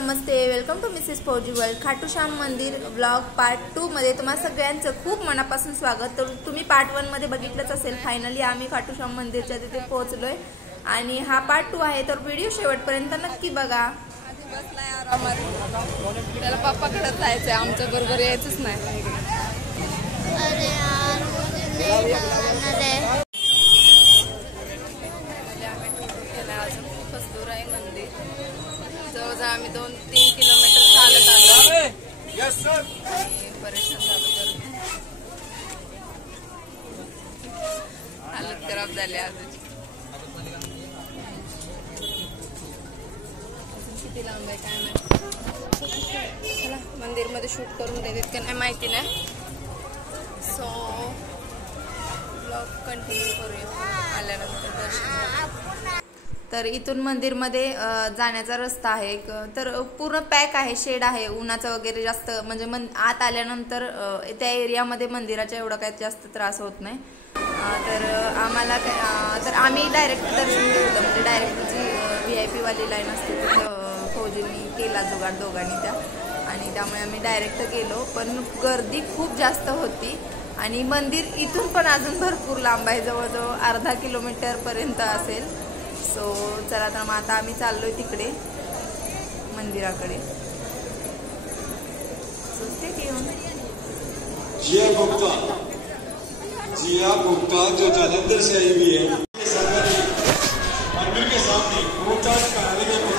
Namaste, welcome to Mrs फौजी world. Khatu Shyam मंदिर blog part 2 मध्ये तुम्हाला सगळ्यांचं खूप मनापासून स्वागत। तर तुम्ही पार्ट 1 मध्ये बघितलंच असेल। फायनली आम्ही खाटू श्याम मंदिरच्या तिथे पोहोचलोय आणि हा पार्ट 2 आहे, तर व्हिडिओ शेवटपर्यंत नक्की बघा। त्याला पप्पाकडे जायचंय, आमच्या बरोबर यायचंच नाही। अरे यार मुझे नहीं खूपच दूर आहे मंदिर, जवळजवळ आम्ही 2-3 किलोमीटर चालत आलो। परेशान झालो, हालत खराब झाली आज। किती लांब आहे काय माहिती। चला मंदिर मध्ये शूट करून देतात का नाही माहिती नाही। सो ब्लॉग कंटिन्यू करूया आल्यानंतर दर्शन। तर इथून मंदिरमध्ये जाण्याचा रस्ता आहे, तर पूर्ण पॅक आहे, शेड आहे, उन्हाचा वगैरे जास्त म्हणजे आत आल्यानंतर त्या एरियामध्ये मंदिराच्या एवढा काही जास्त त्रास होत नाही। तर आम्हाला तर आम्ही डायरेक्ट दर्शन घेतलं, म्हणजे डायरेक्ट जी VIP वाली लाईन असते तिथं फौजींनी केला जुगाड दोघांनी त्या, आणि त्यामुळे आम्ही डायरेक्ट गेलो। पण गर्दी खूप जास्त होती आणि मंदिर इथून पण अजून भरपूर लांब आहे, जवळजवळ अर्धा किलोमीटर पर्यंत असेल। सो चला तर मग आता आम्ही चाललोय तिकडे मंदिराकडे। जिया गुप्ता जो जालंधर से आई हुई है, मंदिर के सामने रोहतास कनाले के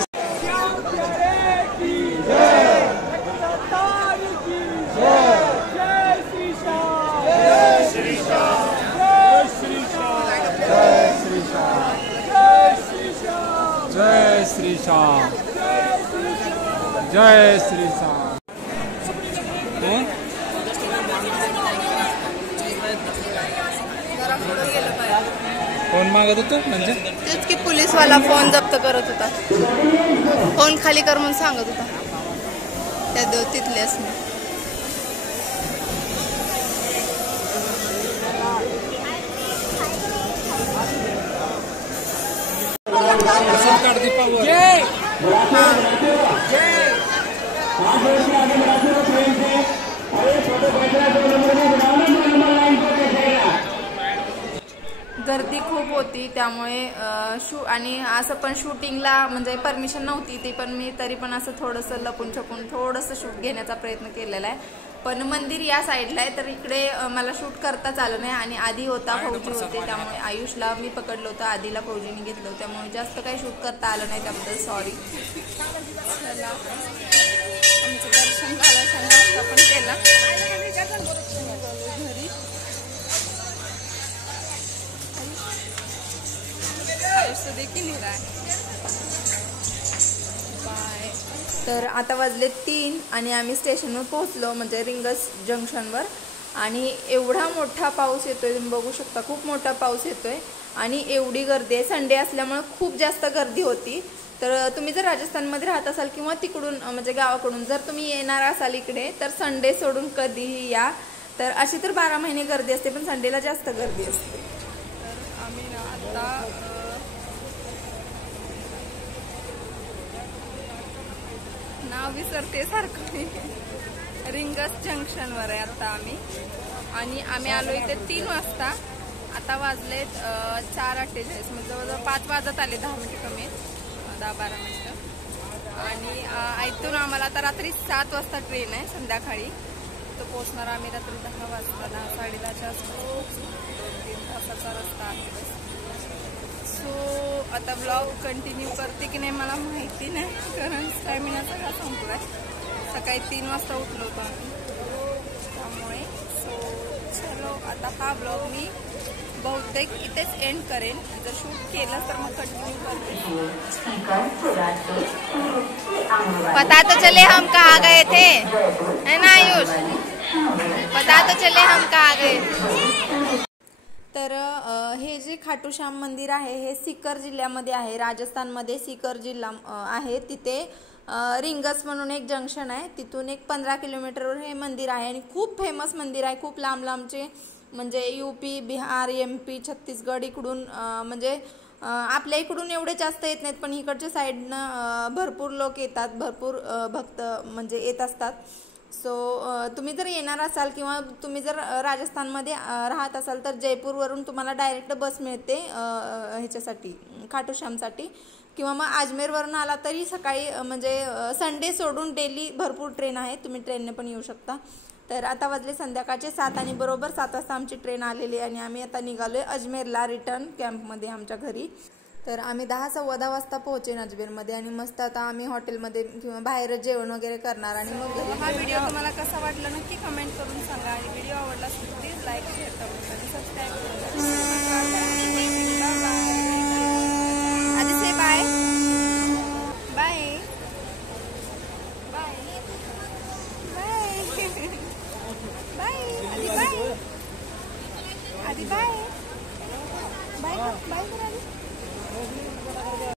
जय श्री श्याम, जय श्री श्याम। फोन मागत होतो म्हणजे तेच की पोलीसवाला फोन जप्त करत होता, फोन खाली कर म्हणून सांगत होता त्या तिथल्याच। गर्दी खूप होती, त्यामुळे आणि असं पण शूटिंगला म्हणजे परमिशन नव्हती ती, पण मी तरी पण असं थोडंसं लपून छपून थोडंसं शूट घेण्याचा प्रयत्न केलेला आहे। पण मंदिर या साईडला आहे, तर इकडे मला शूट करताच आलं नाही। आणि आधी होता फौजी होते, त्यामुळे आयुषला मी पकडलं होतं, आधीला फौजीने घेतलं, त्यामुळे जास्त काही शूट करता आलं नाही, त्याबद्दल सॉरी। आमचं दर्शन झालं, नाश्ता पण केला घरी। आयुष देखील नाही राय बाय। तर आता वाजले 3 आणि आम्ही स्टेशनवर पोहोचलो, म्हणजे रिंगस जंक्शनवर। आणि एवढा मोठा पाऊस येतोय, तुम्ही बघू शकता, खूप मोठा पाऊस येतोय आणि एवढी गर्दी आहे। संडे असल्यामुळे खूप जास्त गर्दी होती। तर तुम्ही जर राजस्थानमध्ये राहत असाल किंवा तिकडून म्हणजे गावाकडून जर तुम्ही येणार असाल इकडे, तर संडे सोडून कधीही या। तर अशी तर 12 महिने गर्दी असते, पण संडेला जास्त गर्दी असते। तर आम्ही ना आता नाव विसरते सारखं, रिंगस जंक्शनवर आहे आता आम्ही। आणि आम्ही आलो इथे 3 वाजता, आता वाजलेत 4:48, म्हणजे जवळजवळ 5 वाजत आले, 10 मिनिट कमी, 10-12 मिनिटं। आणि इथून आम्हाला आता रात्री 7 वाजता ट्रेन आहे संध्याकाळी, तर पोहोचणार आम्ही रात्री 10 वाजता, 10-10:30च्या आसपास। 2-3 तासाचा रस्ता आहे। सो आता ब्लॉग कंटिन्यू करते की नाही मला माहिती नाही, कारण स्टॅमिना सगळा संपलाय। सकाळी 3 वाजता उठलो होतो आम्ही, त्यामुळे सो चलो आता हा ब्लॉग मी बहुतेक इथेच एंड करेन। जर शूट केलं तर मग कंटिन्यू करते। पता तो चले हम कहाँ गए थे, है ना आयुष? पता तो चले हम कहाँ गए थे। तर हे जे खाटू श्याम मंदिर आहे हे सीकर जिल्ह्यामध्ये आहे, राजस्थानमध्ये सीकर जिल्हा आहे। तिथे रिंगस म्हणून एक जंक्शन आहे, तिथून एक 15 किलोमीटरवर हे मंदिर आहे आणि खूप फेमस मंदिर आहे। खूप लांब लांबचे म्हणजे UP, बिहार, MP, छत्तीसगड इकडून म्हणजे आपल्या इकडून एवढे जास्त येत नाहीत, पण इकडच्या साईडनं भरपूर लोक येतात, भरपूर भक्त म्हणजे येत असतात. सो तुम्ही जर येणार असाल किंवा तुम्ही जर राजस्थानमध्ये राहत असाल तर जयपूरवरून तुम्हाला डायरेक्ट बस मिळते ह्याच्यासाठी खाटू श्यामसाठी, किंवा मग अजमेरवरून आला तरी सकाळी म्हणजे संडे सोडून डेली भरपूर ट्रेन आहे, तुम्ही ट्रेनने पण येऊ शकता. तर आता वाजले संध्याकाळचे 7 आणि बरोबर 7 वाजता आमची ट्रेन आलेली आहे आणि आम्ही आता निघालो आहे अजमेरला रिटर्न कॅम्पमध्ये आमच्या घरी. तर आम्ही 10-10:15 वाजता पोहोचेन अजमेरमध्ये आणि मस्त आता आम्ही हॉटेलमध्ये किंवा बाहेर जेवण वगैरे करणार आणि मग हा व्हिडिओ तुम्हाला कसा वाटला नक्की कमेंट करून सांगा आणि व्हिडिओ आवडला असेल प्लीज लाईक शेअर करून आणि सबस्क्राईब करून. आधी से बाय.